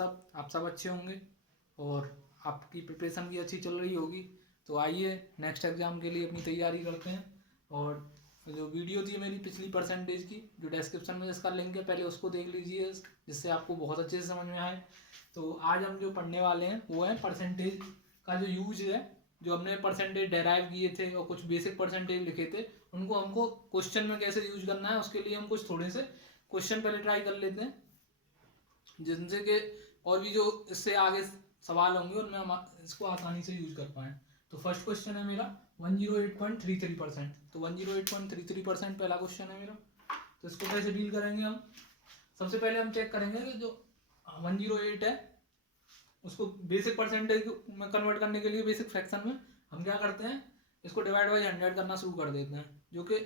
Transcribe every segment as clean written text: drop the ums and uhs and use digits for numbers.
आप सब अच्छे होंगे और आपकी प्रिपरेशन भी अच्छी चल रही होगी। तो आइए नेक्स्ट एग्ज़ाम के लिए अपनी तैयारी करते हैं। और जो वीडियो थी मेरी पिछली परसेंटेज की, जो डिस्क्रिप्शन में जिसका लिंक है, पहले उसको देख लीजिए जिससे आपको बहुत अच्छे से समझ में आए। तो आज हम जो पढ़ने वाले हैं वो है परसेंटेज का जो यूज है। जो हमने परसेंटेज डेराइव किए थे और कुछ बेसिक परसेंटेज लिखे थे, उनको हमको क्वेश्चन में कैसे यूज करना है उसके लिए हम कुछ थोड़े से क्वेश्चन पहले ट्राई कर लेते हैं, जिनसे कि और भी जो इससे आगे सवाल होंगे उनमें हम इसको आसानी से यूज कर पाएँ। तो फर्स्ट क्वेश्चन है मेरा 108.33%। तो 108.33% पहला क्वेश्चन है मेरा। तो इसको कैसे डील करेंगे हम? सबसे पहले हम चेक करेंगे कि जो 108 है उसको बेसिक परसेंटेज में कन्वर्ट करने के लिए बेसिक फ्रैक्शन में हम क्या करते हैं, इसको डिवाइड बाई 100 करना शुरू कर देते हैं। जो कि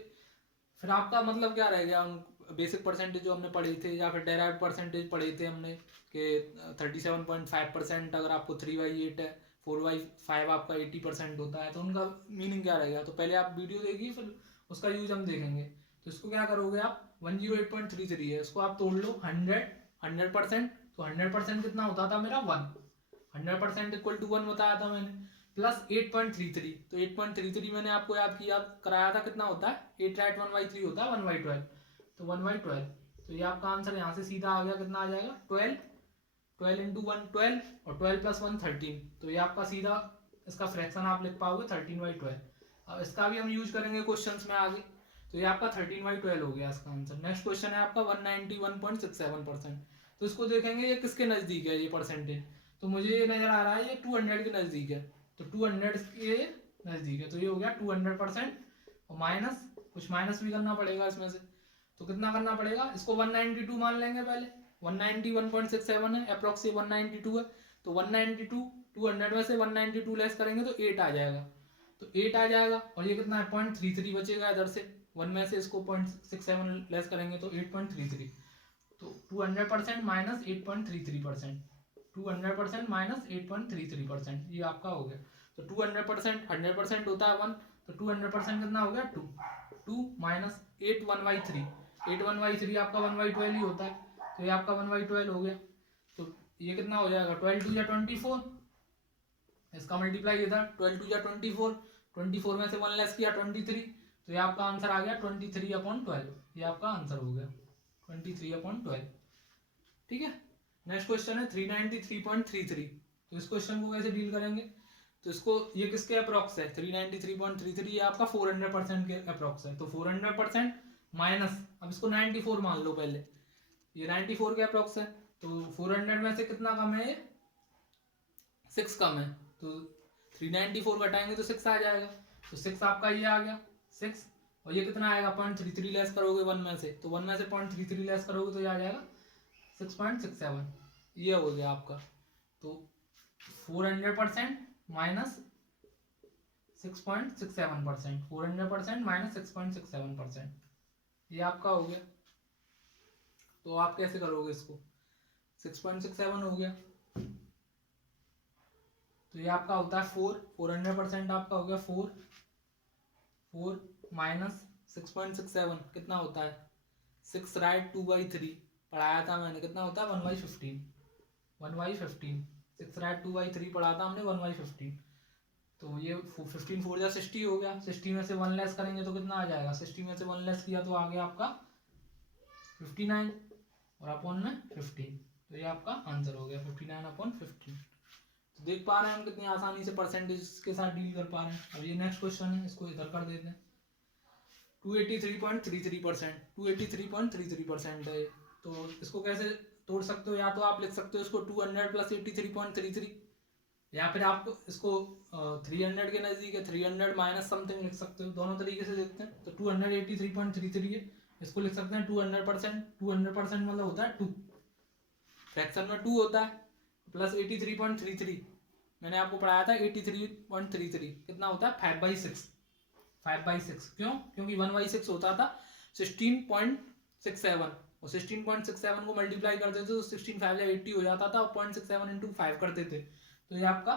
फिर आपका मतलब क्या रह गया, उन बेसिक परसेंटेज जो हमने पढ़े थे या फिर डेराइव्ड परसेंटेज पढ़े थे हमने कि 37.5%, अगर आपको 3/8 है, 4/5 आपका 80% होता है, तो उनका मीनिंग क्या रहेगा। तो पहले आप वीडियो देखिए, फिर उसका यूज हम देखेंगे। तो इसको क्या करोगे आप, 108.33 है, इसको आप तोड़ लो 100%। तो 100% कितना होता था मेरा 1, 100% इक्वल टू 1 बताया था मैंने, प्लस 8.33। तो 8.33 मैंने आपको याद कराया था कितना होता है, 8/1/3 होता है 1/12। तो 1/12, तो ये आपका आंसर यहाँ से सीधा आ गया, कितना आ जाएगा 12। 12 इंटू 1 12 और 12 प्लस 1 13। तो ये आपका सीधा इसका फ्रैक्शन आप लिख पाओगे 13/12। अब इसका भी हम यूज करेंगे क्वेश्चंस में आगे। तो ये आपका 13/12 हो गया इसका आंसर। नेक्स्ट क्वेश्चन है आपका 191.67%। तो इसको देखेंगे ये किसके नज़दीक है ये परसेंटेज। तो मुझे ये नज़र आ रहा है ये 200 के नज़दीक है। तो 200 के नज़दीक है, तो ये हो गया 200%। और माइनस, कुछ माइनस भी करना पड़ेगा इसमें से। तो कितना करना पड़ेगा, इसको 192 मान लेंगे पहले। 191.67 है, अप्रॉक्स 192 है। तो 192 200 में से 192 लेस करेंगे तो 8 आ जाएगा। तो 8 आ जाएगा और ये कितना है 0.33 बचेगा इधर से। 1 में से इसको 0.67 लेस करेंगे तो 8.33। तो 200% माइनस 8.33%, 200% माइनस 8.33%, ये आपका हो गया। तो 200%, 100% होता है 1, तो 200% कितना हो गया 2। 2 माइनस 8 1/3, 8 1/3 आपका 1/12 ही होता है। तो ये आपका 1/12 हो गया। तो ये कितना हो जाएगा, 12 2 या 24, इसका मल्टीप्लाई इधर 12 2 या 24, 24 में से 1 लेस किया 23। तो ये आपका आंसर आ गया 23/12। ये आपका आंसर हो गया 23/12। ठीक है। नेक्स्ट क्वेश्चन है 393.33। तो इस क्वेश्चन को कैसे डील करेंगे, तो इसको ये किसके अप्रॉक्स है, 393.33 ये आपका 400% के अप्रॉक्स है। तो 400% माइनस, अब इसको 94 मान लो पहले, ये 94 के अप्रॉक्स है। तो 400 में से कितना कम है, 6 कम है। तो 394 घटाएंगे तो 6 आ जाएगा। तो 6 आपका ये आ गया 6। और ये कितना आएगा 0.33 लेस करोगे 1 में से, तो 1 में से 0.33 लेस करोगे तो ये आ जाएगा 6.67। ये हो गया आपका। तो 400% माइनस 6.67%, 400% माइनस 6.67%, ये आपका हो गया। तो आप कैसे करोगे इसको, 6.67 हो गया। तो ये आपका होता है 400% आपका हो गया 4 माइनस 6.67 कितना होता है 6 राइट 2/3 पढ़ाया था मैंने, कितना होता है 1/15, 1/15। 6 राइट 2/3 पढ़ा था हमने 1/15। तो ये 15 4 जा 60 हो गया। 60 में से 1 लेस करेंगे तो कितना आ जाएगा, 60 में से 1 लेस किया तो आ गया आपका 59 और अपॉन में 15। तो ये आपका आंसर हो गया 59/15। तो देख पा रहे हैं हम कितनी आसानी से परसेंटेज के साथ डील कर पा रहे हैं। अब ये नेक्स्ट क्वेश्चन है, इसको इधर कर देते हैं। 283.33%, 283.33% है। तो इसको कैसे तोड़ सकते हो, या तो आप लिख सकते हो इसको 200 प्लस 83.33, या फिर आप इसको 300 के नज़दीक है 300 माइनस समथिंग लिख सकते हो। दोनों तरीके से देखते हैं। तो 283.33 है, इसको लिख सकते हैं 200%। 200% मतलब होता है 2, फ्रैक्शन में 2 होता है, प्लस 83.33 मैंने आपको पढ़ाया था 83.33 कितना होता है 5/6, 5/6। क्यों, क्योंकि 1/6 होता था 16.67 और 16.67 को मल्टीप्लाई करते थे तो 16 5 या 80 हो जाता था और 0.67 इंटू 5 करते थे तो ये आपका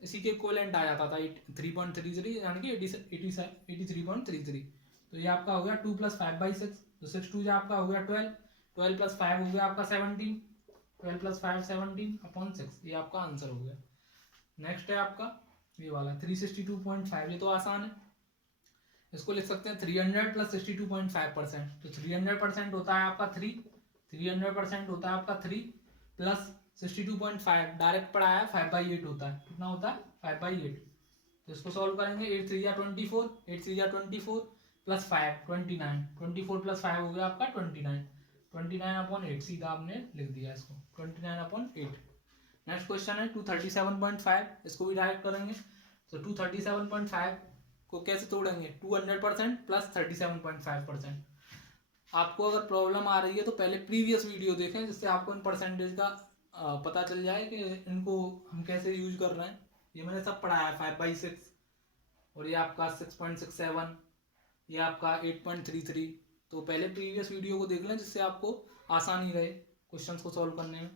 इसी के इक्विवेलेंट आ जाता था 3.33 यानी कि 83.33। तो ये आपका हो गया 2 + 5/6, तो 6 2 आपका हो गया 12, 12 + 5 हो गया आपका 17, 12 + 5 17/6, ये आपका आंसर हो गया। नेक्स्ट है आपका ये वाला 362.5, ये तो आसान है, इसको लिख सकते हैं 300 + 62.5%। तो 300% होता है आपका 3, 300% होता है आपका 3 प्लस 62.5 डायरेक्ट पढ़ा है 5/8 होता है, कितना होता है 5/8। तो इसको सॉल्व करेंगे, 8 3 या 24, 8 3 या 24 प्लस 5 29, 24 + 5 हो गया आपका 29, 29/8 सीधा आपने लिख दिया इसको 29/8। नेक्स्ट क्वेश्चन है 237.5, इसको भी डायरेक्ट करेंगे। तो 237.5 को कैसे तोड़ेंगे, 200% प्लस 37.5%। आपको अगर प्रॉब्लम आ रही है तो पहले प्रीवियस वीडियो देखें, जिससे आपको इन परसेंटेज का पता चल जाए कि इनको हम कैसे यूज कर रहे हैं। ये मैंने सब पढ़ाया है, 5/6 और ये आपका 6.67, ये आपका 8.33। तो पहले प्रीवियस वीडियो को देख लें, जिससे आपको आसानी रहे क्वेश्चन को सॉल्व करने में।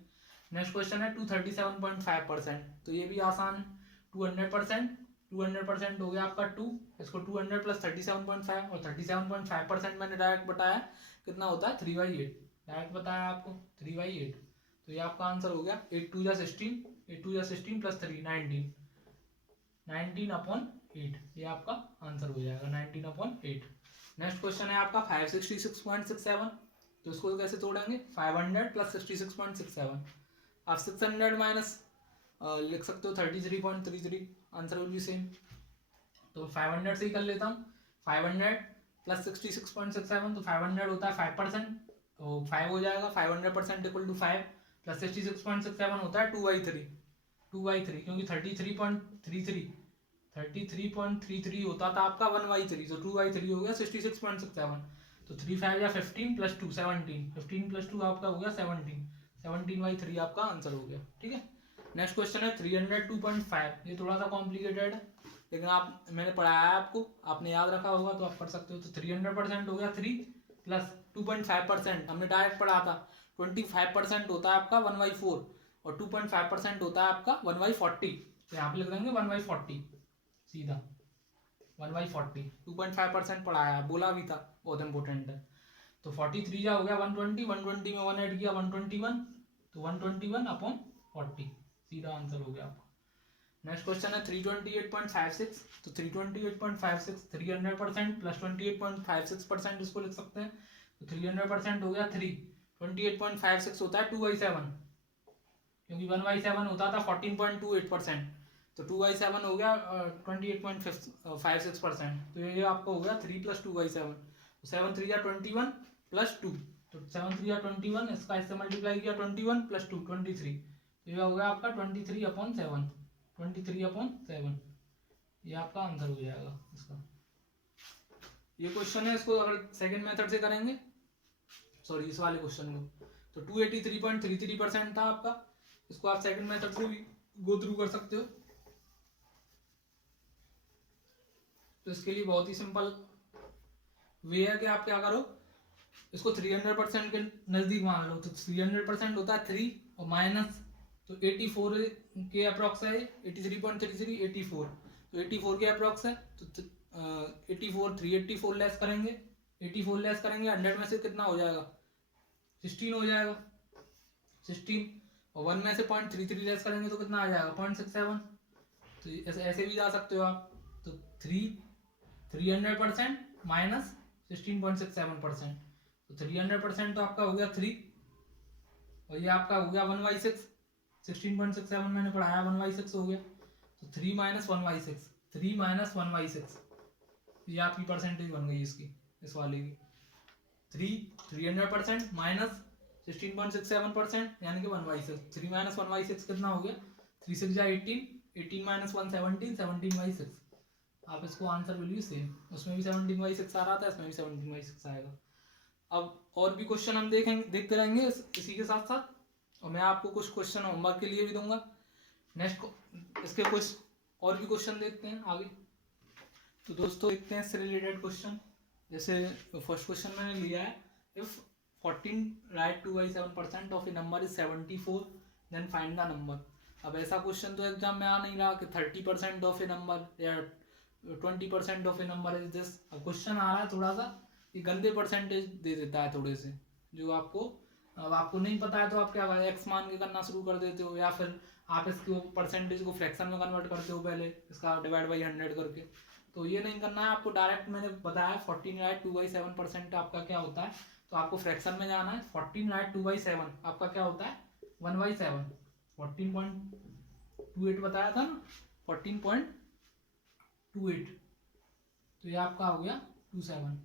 नेक्स्ट क्वेश्चन है 237.5%, तो ये भी आसान है। 200%, 200% हो गया आपका 2, इसको 200 + 37.5 और 37.5% मैंने डायरेक्ट बताया कितना होता है 3/8, डायरेक्ट बताया आपको 3/8। तो ये आपका आंसर हो गया 8 2 या 16, 8 2 या 16 + 3 19, 19/8, ये आपका आंसर हो जाएगा 19/8। नेक्स्ट क्वेश्चन है आपका 566.67, तो इसको कैसे तोड़ेंगे, 500 + 66.67। आप 600 माइनस लिख सकते हो 33.33, आंसर विल बी सेम। तो 500 से ही कर लेता हूँ, 500 + 66.67, तो 500 होता है 5%, तो 5 हो जाएगा, 500% = 5 प्लस 66.67 होता है 2/3, 2/3 क्योंकि 33.33 होता था आपका 1/3, तो 2/3 हो गया 66.67। तो 3 5 या 15 + 2 17, 15 + 2 आपका हो गया 17, 17/3 आपका आंसर हो गया। ठीक है। नेक्स्ट क्वेश्चन है 302.5, ये थोड़ा सा कॉम्प्लिकेटेड है, लेकिन आप मैंने पढ़ाया है आपको, आपने याद रखा होगा तो आप पढ़ सकते हो। तो 300% हो गया 3 प्लस 2.5%, हमने डायरेक्ट पढ़ा था 25% होता है आपका 1/4 और 2.5% होता है आपका 1/40। तो यहाँ पे लिख देंगे 1/40 सीधा 1/40, 2.5% पढ़ाया, बोला भी था, बहुत इंपॉर्टेंट है। तो 43 हो गया 120, 120 में 1 ऐड किया 121, तो 121/40 सीधा आंसर हो गया आपका। नेक्स्ट क्वेश्चन है 328.56, तो 328.56 300% प्लस 28.56%, इसको लिख सकते हैं। तो 300% हो गया 3, 28.56 होता है 2/7, क्योंकि 1/7 होता था 14.28%, तो 2/7 हो गया 28.56%। तो ये आपको हो गया 3 + 2/7, तो 7 3 या 21 + 2, तो 7 3 या 21, इसका इससे मल्टीप्लाई किया 21 + 2 23, तो ये हो गया आपका 23/7, 23/7, ये आपका आंसर हो जाएगा इसका। ये क्वेश्चन है, इसको अगर सेकंड मेथड से करेंगे, सॉरी इस वाले क्वेश्चन को, तो 283.33% था आपका, इसको आप सेकंड मेथड से भी गो थ्रू कर सकते हो। तो इसके लिए बहुत ही सिंपल वे है कि आप क्या करो, इसको 300% के नजदीक मान लो। तो 300% होता है 3 और माइनस, तो 84 के अप्रॉक्स है, 83.33 84, तो 84 के अप्रॉक्स है। तो 84 384 लेस करेंगे, 84 लेस करेंगे 100 में से कितना हो जाएगा 16 हो जाएगा 16, और 1 में से 0.33 लेस करेंगे तो कितना आ जाएगा 0.67। तो ऐसे भी जा सकते हो आप। तो 300% माइनस 16.67%, तो 300% तो आपका हो गया 3, और ये आपका हो गया 1/6, 16.67 मैंने पढ़ाया 1/6 हो गया। तो 3 - 1/6, 3 - 1/6, ये आपकी परसेंटेज बन गई इसकी, इस वाले की 300% माइनस 16.67%, यानी कि 1/6। 3 - 1/6 कितना हो गया 3 6 या 18, 18 - 1 17, 17/6। आप इसको आंसर वैल्यू सेम, उसमें भी 17/6 आ रहा था, इसमें भी 17/6 आएगा। अब और भी क्वेश्चन हम देखते रहेंगे इसी के साथ साथ, और मैं आपको कुछ क्वेश्चन होमवर्क के लिए भी दूंगा। नेक्स्ट इसके कुछ और भी क्वेश्चन देखते हैं आगे। तो दोस्तों देखते हैं इससे रिलेटेड क्वेश्चन। जैसे फर्स्ट क्वेश्चन मैंने लिया है, if 14 right 2/7% of a number is 74, then find the number. अब ऐसा क्वेश्चन तो एग्जाम में आ नहीं रहा कि 30% ऑफ ए नंबर या 20% of a number is this. अब क्वेश्चन आ रहा है थोड़ा सा, ये गंदे परसेंटेज दे देता है थोड़े से, जो आपको अब आपको नहीं पता है तो आप क्या एक्स मान के करना शुरू कर देते हो, या फिर आप इसको परसेंटेज को फ्रैक्शन में कन्वर्ट करते हो पहले इसका डिवाइड बाई 100 करके। तो ये नहीं करना है आपको, डायरेक्ट मैंने बताया 14/2/7% आपका क्या होता है, तो आपको फ्रैक्शन में जाना है। 14/2/7 आपका क्या होता है 1/7, 14.28 बताया था ना, 14.28, तो ये आपका हो गया 27।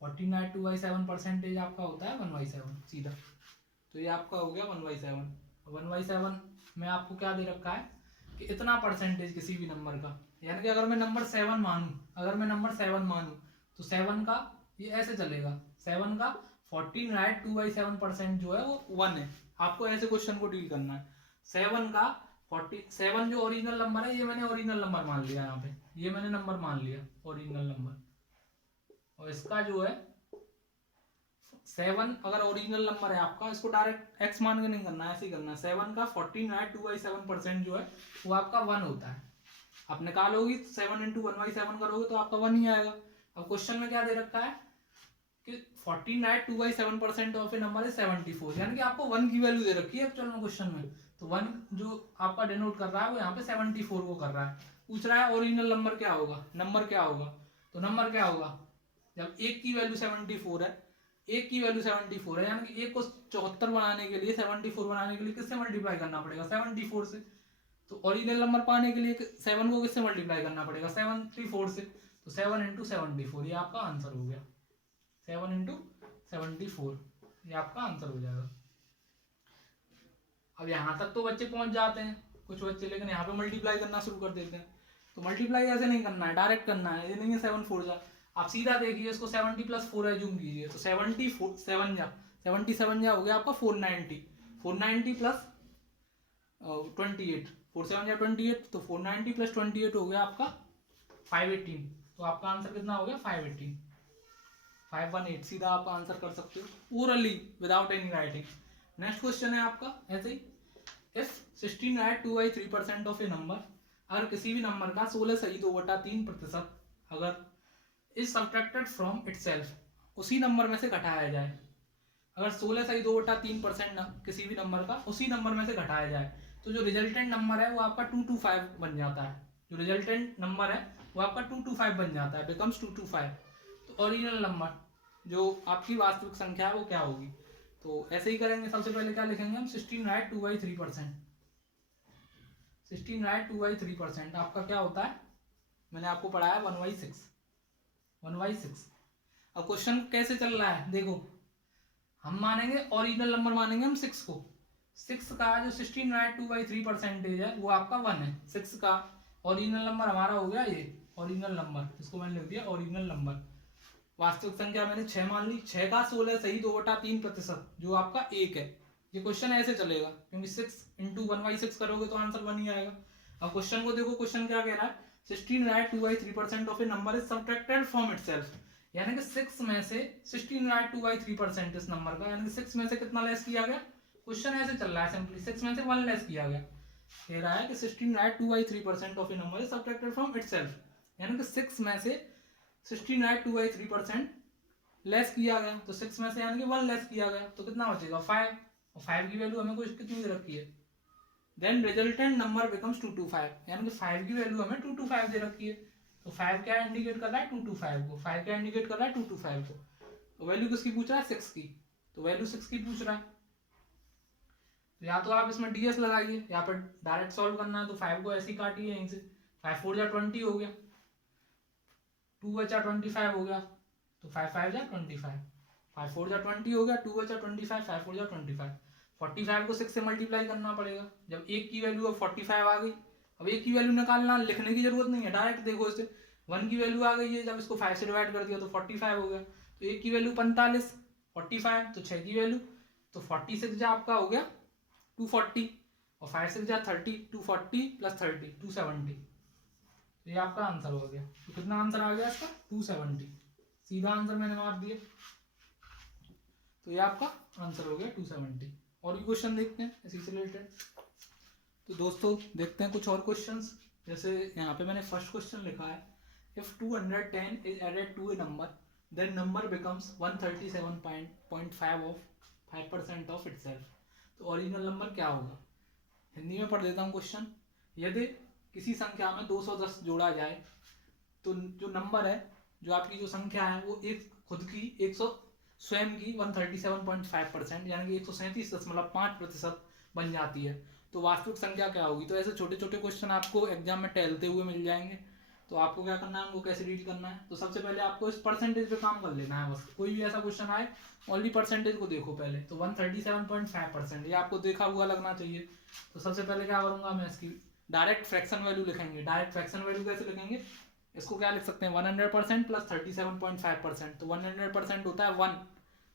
14/2/7% आपका होता है 1/7 सीधा, तो ये आपका हो गया 1/7। 1/7 में आपको क्या दे रखा है कि इतना परसेंटेज किसी भी नंबर का, यानी कि अगर मैं नंबर 7 मानूं तो 7 का ये ऐसे चलेगा, 7 का 14/2/7% जो है वो 1 है। आपको ऐसे क्वेश्चन को डील करना है। 7 का 47 जो ओरिजिनल नंबर है, ये मैंने ओरिजिनल नंबर मान लिया, यहाँ पे ये मैंने नंबर मान लिया ओरिजिनल नंबर, और इसका जो है 7 अगर ओरिजिनल नंबर है आपका, इसको डायरेक्ट एक्स मान के नहीं करना है, ऐसे ही करना है। 7 का 14/2/7% जो है वो आपका 1 होता है। आप निकालोगी 7 × 1/7 करोगे तो आपका 1 ही आएगा। अब क्वेश्चन में क्या दे रखा है कि 14/2/7% ऑफ ए नंबर है 74, यानी कि आपको 1 की वैल्यू दे रखी है एक्चुअल में क्वेश्चन में, तो 1 जो आपका डिनोट कर रहा है वो यहाँ पे 74 को कर रहा है। पूछ रहा है ओरिजिनल नंबर क्या होगा, तो नंबर क्या होगा जब एक की वैल्यू 74 है, यानी कि एक को 74 बनाने के लिए, 74 बनाने के लिए किससे मल्टीप्लाई करना पड़ेगा 74 से। तो ओरिजिनल नंबर पाने के लिए 7 को किससे मल्टीप्लाई करना पड़ेगा 74 से, तो 7 × 74 ये आपका आंसर हो गया। 7 × 74 ये आपका आंसर हो जाएगा। अब यहाँ तक तो बच्चे पहुंच जाते हैं कुछ बच्चे, लेकिन यहाँ पे मल्टीप्लाई करना शुरू कर देते हैं। तो मल्टीप्लाई ऐसे नहीं करना है, डायरेक्ट करना है। ये नहीं है 7 4 जा, आप सीधा देखिए इसको 70 + 4 एज्यूम कीजिए, तो 77 जा हो गया आपका 490 + 28, 47 जा 28, तो 490 + 28 हो गया आपका 518। तो आपका आंसर कितना हो गया 518, 518 सीधा आप आंसर कर सकते हो orally without any writing. Next question है आपका ऐसे ही, इफ 16/2/3% ऑफ ए नंबर, अगर किसी भी नंबर का 16 सही 2/3% अगर इज सब्ट्रैक्टेड फ्रॉम इटसेल्फ, उसी नंबर में से घटाया जाए। अगर 16 सही 2/3% किसी भी नंबर का उसी नंबर में से घटाया जाए, तो जो रिजल्टेंट नंबर है वो आपका 225 बन जाता है। जो रिजल्टेंट नंबर है वो आपका 225 बन जाता है, बिकम्स 225। तो ओरिजिनल नंबर जो आपकी वास्तविक संख्या है वो क्या होगी, तो ऐसे ही करेंगे। सबसे पहले क्या लिखेंगे हम 16/2/3%। 16/2/3% आपका क्या होता है, मैंने आपको पढ़ाया 1/6, 1/6। अब क्वेश्चन कैसे चल रहा है देखो, हम मानेंगे ओरिजिनल नंबर मानेंगे हम 6 को। 6 का जो 16/2/3% है वो आपका 1 है। 6 का ओरिजिनल नंबर हमारा हो गया ये ओरिजिनल नंबर, इसको मैंने लिख दिया ओरिजिनल नंबर। वास्तविक संख्या मैंने 6 मान ली। 6 का 16 सही 2/3% जो आपका 1 है। ये क्वेश्चन ऐसे चलेगा क्योंकि 6 × 1/6 करोगे तो आंसर 1 ही आएगा। अब क्वेश्चन को देखो, क्वेश्चन क्या कह रहा है, 16/2/3% of a number is subtracted from itself, यानी कि 6 में से 16/2/3% इस नंबर का, यानी कि 6 में से कितना लेस किया गया। क्वेश्चन ऐसे चल रहा है सिंपली, 6 में से 1 लेस किया गया। कह रहा है कि 16/2/3% of a number is subtracted from itself, यानी कि 6 में से 16/2/3% लेस किया गया। तो 6 में से यानी कि 1 लेस किया गया, तो कितना बचेगा 5, और 5 की वैल्यू हमें कुछ कितनी दे रखी है, देन रिजल्टेंट नंबर बिकम्स 225, यानी कि 5 की वैल्यू हमें 225 दे रखी है। तो 5 क्या इंडिकेट कर रहा है 225 को, 5 क्या इंडिकेट कर रहा है 225 को। तो वैल्यू किसकी पूछ रहा है 6 की, तो वैल्यू 6 की पूछ रहा है। तो या तो आप इसमें डीएस लगाइए या फिर डायरेक्ट सॉल्व करना है, तो 5 को ऐसे ही काटिए यहीं से। 5 4 जा 20 हो गया, 2 बचा 25 हो गया, तो 5 5 जा 25, 5 4 जा 20 हो गया, 2 बचा 25, 5 4 जा 25। 45 को 6 से मल्टीप्लाई करना पड़ेगा। जब एक की वैल्यू अब 45 आ गई, अब एक की वैल्यू निकालना, लिखने की जरूरत नहीं है, डायरेक्ट देखो इसे। 1 की वैल्यू आ गई है, जब इसको 5 से डिवाइड कर दिया तो 45 हो गया। तो एक की वैल्यू 45, 45 तो 6 की वैल्यू, तो 46 जा आपका हो गया 240, और 5 6 जा 30, 240 + 30 270। तो ये आपका आंसर हो गया। तो कितना आंसर आ गया इसका 270, सीधा आंसर मैंने मार दिया। तो ये आपका आंसर हो गया 270। और भी क्वेश्चन देखते हैं इसी से रिलेटेड। तो दोस्तों देखते हैं कुछ और क्वेश्चंस। जैसे यहाँ पे मैंने फर्स्ट क्वेश्चन लिखा है, if 210 is added to a number then number becomes 137.5 of 5% of itself. तो ओरिजिनल नंबर क्या होगा? हिंदी में पढ़ देता हूँ क्वेश्चन। यदि किसी संख्या में 210 जोड़ा जाए तो जो नंबर है, जो आपकी जो संख्या है वो एक खुद की 100 स्वयं की 137.5% यानी कि 137.5% बन जाती है। तो वास्तविक संख्या क्या होगी? तो ऐसे छोटे छोटे क्वेश्चन आपको एग्जाम में टहलते हुए मिल जाएंगे। तो आपको क्या करना है, उनको कैसे डील करना है? तो सबसे पहले आपको इस परसेंटेज पे काम कर लेना है। बस कोई भी ऐसा क्वेश्चन आए ओनली परसेंटेज को देखो पहले। तो 137.5% ये आपको देखा हुआ लगना चाहिए। तो सबसे पहले क्या करूंगा मैं, इसकी डायरेक्ट फ्रैक्शन वैल्यू लिखेंगे। डायरेक्ट फ्रैक्शन वैल्यू कैसे लिखेंगे? इसको क्या लिख सकते हैं, 100% प्लस 37.5%। तो 100% होता है 1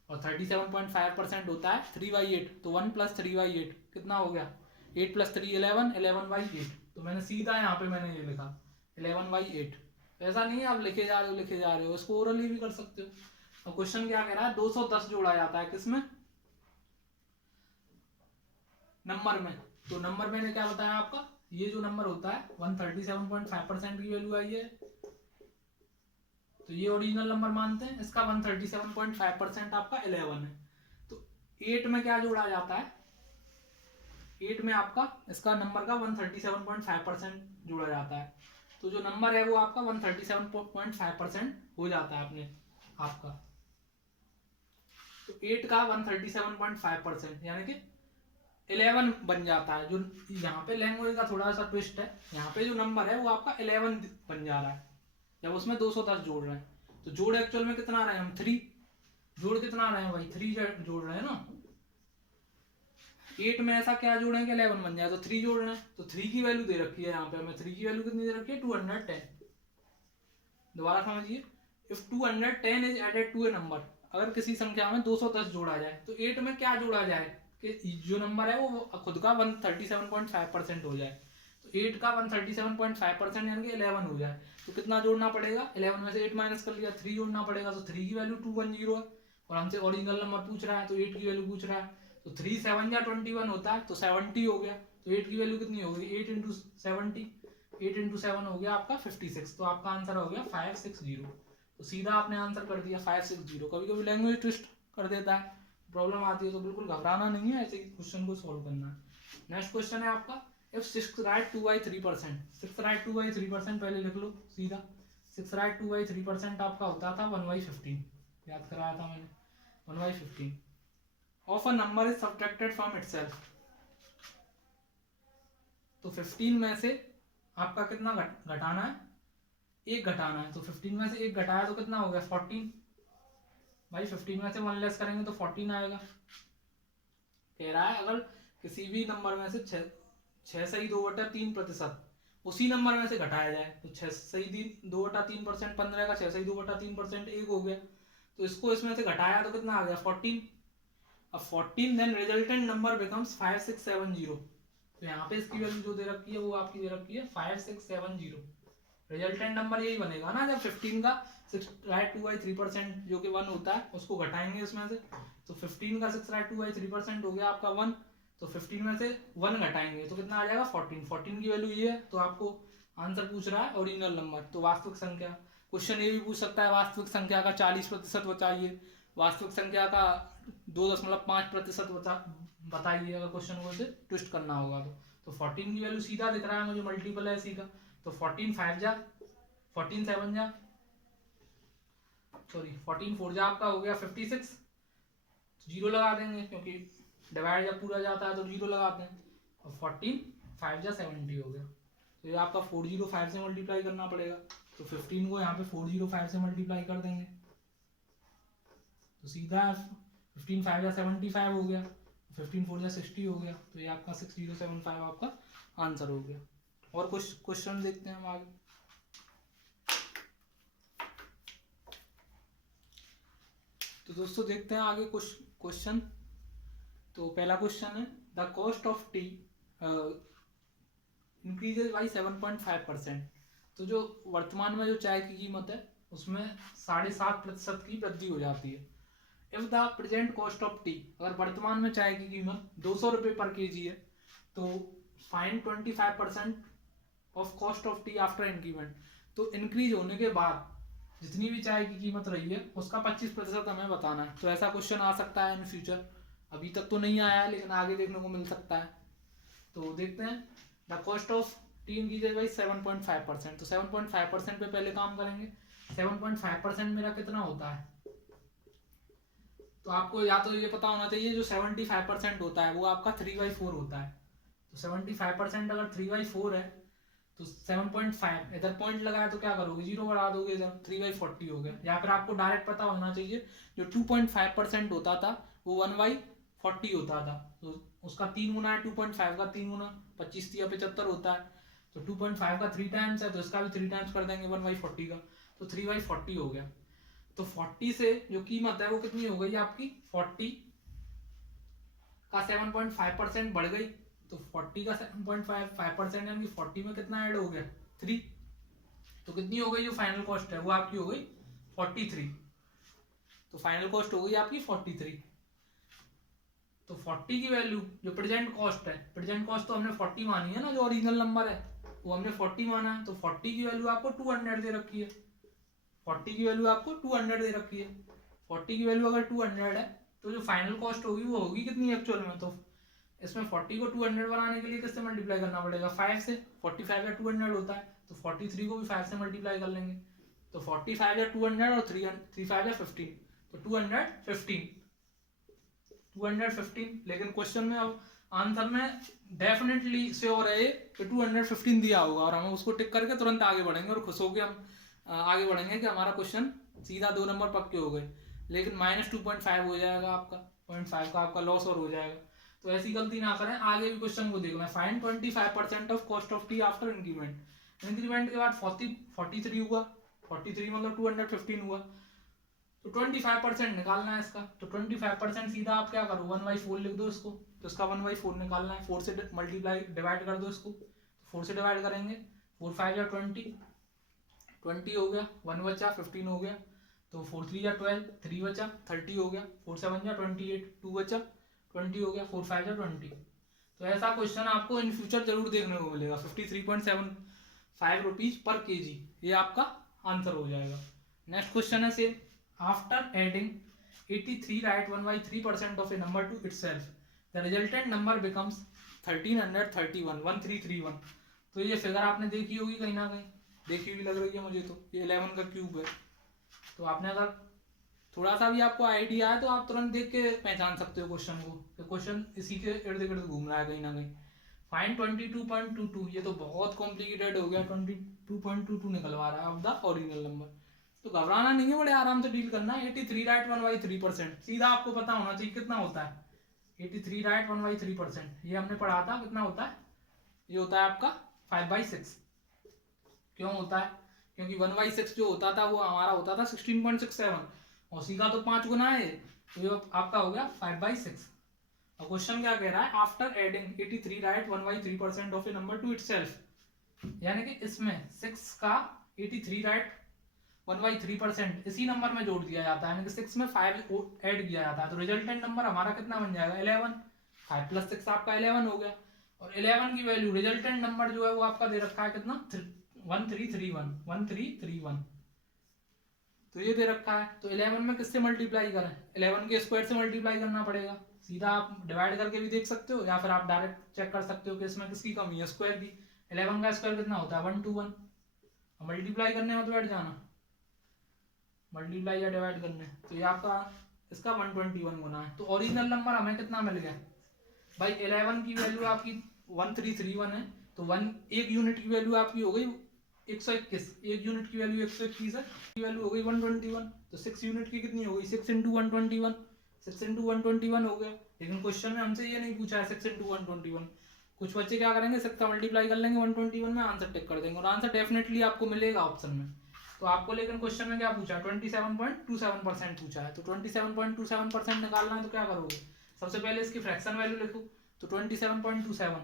और 37.5% होता है 3/8। तो 1 प्लस 3/8 कितना हो गया? 8 प्लस 3 11, 11/8। तो मैंने सीधा यहाँ पे मैंने ये लिखा 11/8। ऐसा नहीं है आप लिखे जा रहे हो, इसको ओरली भी कर सकते हो। और क्वेश्चन क्या कह रहा है, 210 जोड़ा जाता है किसमें? नंबर में। तो नंबर मैंने क्या बताया आपका, ये जो नंबर होता है 137.5% की वैल्यू आई है, तो ये ओरिजिनल नंबर मानते हैं। इसका 137.5% आपका 11 है। तो 8 में क्या जोड़ा जाता है? 8 में आपका इसका नंबर का 137.5% जोड़ा जाता है। तो जो नंबर है वो आपका 137.5% हो जाता है अपने आपका। तो 8 का 137.5% यानी कि 11 बन जाता है। जो यहाँ पे लैंग्वेज का थोड़ा सा ट्विस्ट है, यहाँ पे जो नंबर है वो आपका 11 बन जा रहा है जब उसमें 210 जोड़ रहे हैं। तो जोड़ एक्चुअल में कितना रहे हम? 3। जोड़ कितना रहे हैं भाई? 3 जोड़ रहे हैं ना। 8 में ऐसा क्या जोड़ेंगे 11 बन जाए, तो 3 जोड़ रहे हैं। तो 3 की वैल्यू दे रखी है यहाँ पे हमें। 3 की वैल्यू कितनी दे रखी है? 210। दोबारा समझिए, if 210 is added to a number, अगर किसी संख्या में 210 जोड़ा जाए तो 8 में क्या जोड़ा जाए कि जो नंबर है वो खुद का 137.5% हो जाए। तो 8 का 137.5% यानी कि 11 हो जाए। तो कितना जोड़ना पड़ेगा? 11 में से 8 माइनस कर लिया, 3 जोड़ना पड़ेगा। तो 3 की वैल्यू 210 है और हमसे ओरिजिनल नंबर पूछ रहा है तो 8 की वैल्यू पूछ रहा है। तो 3 7 या 21 होता है तो 70 हो गया। तो 8 की वैल्यू कितनी होगी? 8 इंटू 70, 8 इंटू 7 हो गया आपका 56। तो आपका आंसर हो गया 560। तो सीधा आपने आंसर कर दिया 560। कभी कभी लैंग्वेज ट्विस्ट कर देता है, प्रॉब्लम आती है, तो बिल्कुल घबराना नहीं है, ऐसे क्वेश्चन को सॉल्व करना है। नेक्स्ट क्वेश्चन है आपका, इफ 6 राइट 2/3%। 6 राइट 2/3% पहले लिख लो सीधा। 6 राइट 2/3% आपका होता था 1/15। याद कराया था मैंने, 1/15 of a number is subtracted from itself. तो 15 में से आपका कितना घटाना है? 1 घटाना है। तो 15 में से 1 घटाया तो कितना हो गया? 14। भाई 15 में से 1 लेस करेंगे तो 14 आएगा। कह रहा है अगर किसी भी नंबर में से 6 सही 2/3% उसी नंबर में से घटाया जाए तो 6 सही 2/3%, 15 का 6 सही 2/3% 1 हो गया। तो इसको इसमें से घटाया तो कितना आ गया? 14। अब 14 देन रिजल्टेंट नंबर बिकम्स 5670। तो यहाँ पे इसकी वैल्यू जो दे रखी है वो आपकी दे रखी है 5670। रिजल्टेंट नंबर यही बनेगा ना, जब 15 का 6 राइट 2/3% जो कि 1 होता है उसको घटाएंगे इसमें से। तो 15 का 6 राइट 2/3% हो गया आपका 1। तो 15 में से 1 घटाएंगे तो कितना आ जाएगा? 14। 14 की वैल्यू ये है। तो आपको आंसर पूछ रहा है ओरिजिनल नंबर, तो वास्तविक संख्या। क्वेश्चन ये भी पूछ सकता है वास्तविक संख्या का 40% बताइए, वास्तविक संख्या का 2.5% बताइए, अगर क्वेश्चन को इसे ट्विस्ट करना होगा तो 14 की वैल्यू सीधा दिख रहा है मुझे, मल्टीपल है इसी का। तो 14 5 जा 14 7 जा 14 4 जा आपका हो गया 56। जीरो लगा देंगे क्योंकि डिवाइड जब पूरा जाता है तो जीरो लगाते हैं। और 14 5 जा 70 हो गया। तो ये आपका 405 से मल्टीप्लाई करना पड़ेगा। तो 15 को यहाँ पे 405 से मल्टीप्लाई कर देंगे तो सीधा 15 5 जा 75 हो गया, 15 4 जा 60 हो गया। तो ये आपका 6075 आपका आंसर हो गया। और कुछ क्वेश्चन देखते हैं हम आगे। तो दोस्तों देखते हैं आगे कुछ क्वेश्चन। तो पहला क्वेश्चन है, the cost of T increases by 7.5%। तो जो वर्तमान में जो चाय की कीमत है उसमें 7.5% की वृद्धि हो जाती है। If the present cost of T, अगर वर्तमान में चाय की कीमत 200 रुपये पर kg है तो fine 25% of cost of T after increment. तो इंक्रीज होने के बाद जितनी भी चाय की कीमत रही है उसका 25% हमें बताना है। तो ऐसा क्वेश्चन आ सकता है इन फ्यूचर अभी तक तो नहीं आया है लेकिन आगे देखने को मिल सकता है। तो देखते हैं, the cost of T increases by 7.5%। तो 7.5% पे पहले काम करेंगे। 7.5% मेरा कितना होता है, तो आपको या तो ये पता होना चाहिए जो 75% होता है वो आपका 3/4 होता है। तो 75% अगर 3/4 है तो 7.5 इधर पॉइंट लगाया तो क्या करोगे, 0 बढ़ा दोगे, इधर 3/40 हो गया। या फिर आपको डायरेक्ट पता होना चाहिए जो 2.5% होता था वो 1/40 होता था। तो उसका 3 गुना है, 2.5 का 3 गुना 25 या 75 होता है। तो 2.5 का 3 टाइम्स है तो इसका भी 3 टाइम्स कर देंगे 1/40 का, तो 3/40 हो गया। तो 40 से जो कीमत है वो कितनी हो गई आपकी, 40 का 7.5% बढ़ गई। तो 40 का 7.5% यानी 40 में कितना ऐड हो गया, 3। तो कितनी हो गई जो फाइनल कॉस्ट है वो आपकी हो गई 43। तो फाइनल कॉस्ट हो गई आपकी 43। तो 40 की वैल्यू जो प्रेजेंट कॉस्ट है, प्रेजेंट कॉस्ट तो हमने 40 मानी है ना, जो ओरिजिनल नंबर है वो हमने 40 माना है। तो 40 की वैल्यू आपको 200 दे रखी है। 40 की वैल्यू आपको 200 दे रखी है। 40 की वैल्यू अगर 200 है तो जो फाइनल कॉस्ट होगी वो होगी कितनी एक्चुअल में। तो इसमें 40 को 200 बनाने के लिए किससे मल्टीप्लाई करना पड़ेगा, 5 से। 45 या 200 होता है तो 43 को भी 5 से मल्टीप्लाई कर लेंगे। तो 45 या 200 और 3 5 या 15, तो 215। लेकिन क्वेश्चन में अब आंसर में डेफिनेटली श्योर है कि 215 दिया होगा और हम उसको टिक करके तुरंत आगे बढ़ेंगे और खुश होकर हम आगे बढ़ेंगे कि हमारा क्वेश्चन सीधा 2 नंबर पक्के हो गए। लेकिन -2.5 हो जाएगा आपका, 0.5 का आपका लॉस और हो जाएगा। तो ऐसी गलती ना करें, आगे भी क्वेश्चन को देखना है। Find 25% of cost of T after increment. Increment के बाद 43 हुआ, 43 मतलब 215 हुआ, तो 25% निकालना है इसका। तो 25% सीधा आप क्या करो, 1/4 लिख दो इसको। तो इसका 1/4 निकालना है, 4 से मल्टीप्लाई डिवाइड कर दो इसको। 4 से डिवाइड करेंगे, 4 5 या 20 हो गया, 1 बचा, 15 हो गया। तो 4 3 या 12, 3 बचा, 30 हो गया। 4 7 या 28, 2 बचा, 20 हो गया। 4 5 या 20। तो ऐसा क्वेश्चन आपको इन फ्यूचर जरूर देखने को मिलेगा। 53.75 रुपीज पर केजी, ये आपका आंसर हो जाएगा। नेक्स्ट क्वेश्चन है से after adding 83 right 1/3% of a number two itself, the resultant number becomes 1331। तो ये फिगर आपने देखी होगी कहीं ना कहीं, देखी हुई लग रही है मुझे। तो ये 11 का क्यूब है। तो आपने अगर थोड़ा सा भी आपको आइडिया है तो आप तुरंत देख के पहचान सकते हो क्वेश्चन को, कि क्वेश्चन इसी के इर्द गिर्द घूम रहा है कहीं ना कहीं। फाइंड 22.22, ये तो बहुत कॉम्प्लिकेटेड हो गया। 22.22 निकलवा रहा है ऑफ द ओरिजिनल नंबर। तो घबराना नहीं है, बड़े आराम से डील करना है। 83 राइट 1/3%, सीधा आपको पता होना चाहिए कितना होता है। 83 राइट 1/3%, ये हमने पढ़ा था कितना होता है, ये होता है आपका 5/6। क्यों होता है, क्योंकि 1/6 जो होता था वो हमारा होता था 16.67, और उसी का तो 5 गुना है, तो ये आपका हो गया 5/6। और क्वेश्चन क्या कह रहा है, after adding 83 right 1/3% of a number two itself, यानी कि इसमें 6 का 83 राइट 1/3% इसी नंबर में जोड़ दिया जाता है, यानी कि 6 में 5 ऐड किया जाता है। तो रिजल्टेंट नंबर हमारा कितना बन जाएगा, 11। 5 + 6 आपका 11 हो गया। और 11 की वैल्यू रिजल्टेंट नंबर जो है वो आपका दे रखा है कितना, 1331। तो ये दे रखा है। तो 11 में किससे मल्टीप्लाई करें, 11 के स्क्वायर से मल्टीप्लाई करना पड़ेगा। सीधा आप डिवाइड करके भी देख सकते हो, या फिर आप डायरेक्ट चेक कर सकते हो कि इसमें किसकी कमी है, स्क्वायर की। 11 का स्क्वायर कितना होता है, 121। मल्टीप्लाई करने में तो बैठ जाना, मल्टीप्लाई या डिवाइड करने, तो ये आपका इसका 121 गुना है। तो ओरिजिनल नंबर हमें कितना मिल गया भाई, 11 की वैल्यू आपकी 1331 है। तो 1 यूनिट की वैल्यू आपकी हो गई 121, 1 यूनिट की वैल्यू 121 है, की वैल्यू हो गई 121। तो 6 यूनिट की कितनी हो गई, 6 × 121, 6 × 121 हो गया। लेकिन क्वेश्चन में हमसे ये नहीं पूछा है 6 × 121। कुछ बच्चे क्या करेंगे, 6 का मल्टीप्लाई कर लेंगे 121 में, आंसर टिक कर देंगे, और आंसर डेफिनेटली आपको मिलेगा ऑप्शन में। तो आपको लेकिन क्वेश्चन में क्या पूछा, 27.27% पूछा है। तो 27.27% निकालना है तो क्या करोगे, सबसे पहले इसकी फ्रैक्शन वैल्यू लिखो। तो 27.27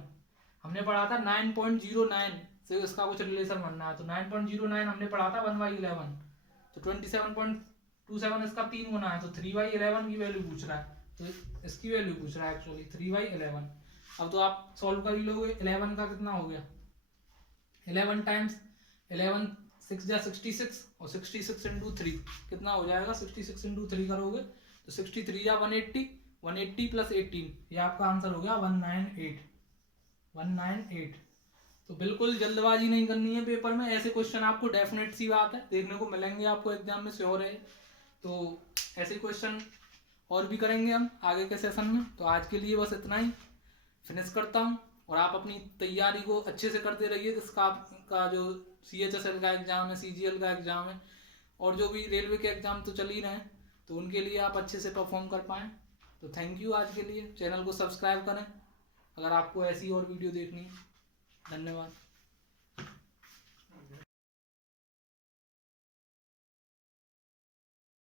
हमने पढ़ा था 9.09 से इसका कुछ रिलेशन बनना है। तो 9.09 हमने पढ़ा था 1/11। तो 27.27 इसका 3 गुना है, तो 3/11 की वैल्यू पूछ रहा है। तो इसकी वैल्यू पूछ रहा है एक्चुअली 3/11। अब तो आप सॉल्व कर ही लोगे। 11 का कितना हो गया, 11 टाइम्स 11 6 या 66, और 66 × 3 कितना हो जाएगा, 66 × 3 करोगे तो 63 या 180, 180 + 18, ये आपका आंसर हो गया 198। तो बिल्कुल जल्दबाजी नहीं करनी है पेपर में, ऐसे क्वेश्चन आपको डेफिनेट सी बात है देखने को मिलेंगे आपको एग्जाम में, श्योर है। तो ऐसे क्वेश्चन और भी करेंगे हम आगे के सेशन में। तो आज के लिए बस इतना ही फिनिश करता हूँ, और आप अपनी तैयारी को अच्छे से करते रहिए। इसका आपका जो CHSL का एग्ज़ाम है, CGL का एग्ज़ाम है, और जो भी रेलवे के एग्ज़ाम तो चल ही रहे हैं, तो उनके लिए आप अच्छे से परफॉर्म कर पाएँ। तो थैंक यू आज के लिए। चैनल को सब्सक्राइब करें अगर आपको ऐसी और वीडियो देखनी है। धन्यवाद।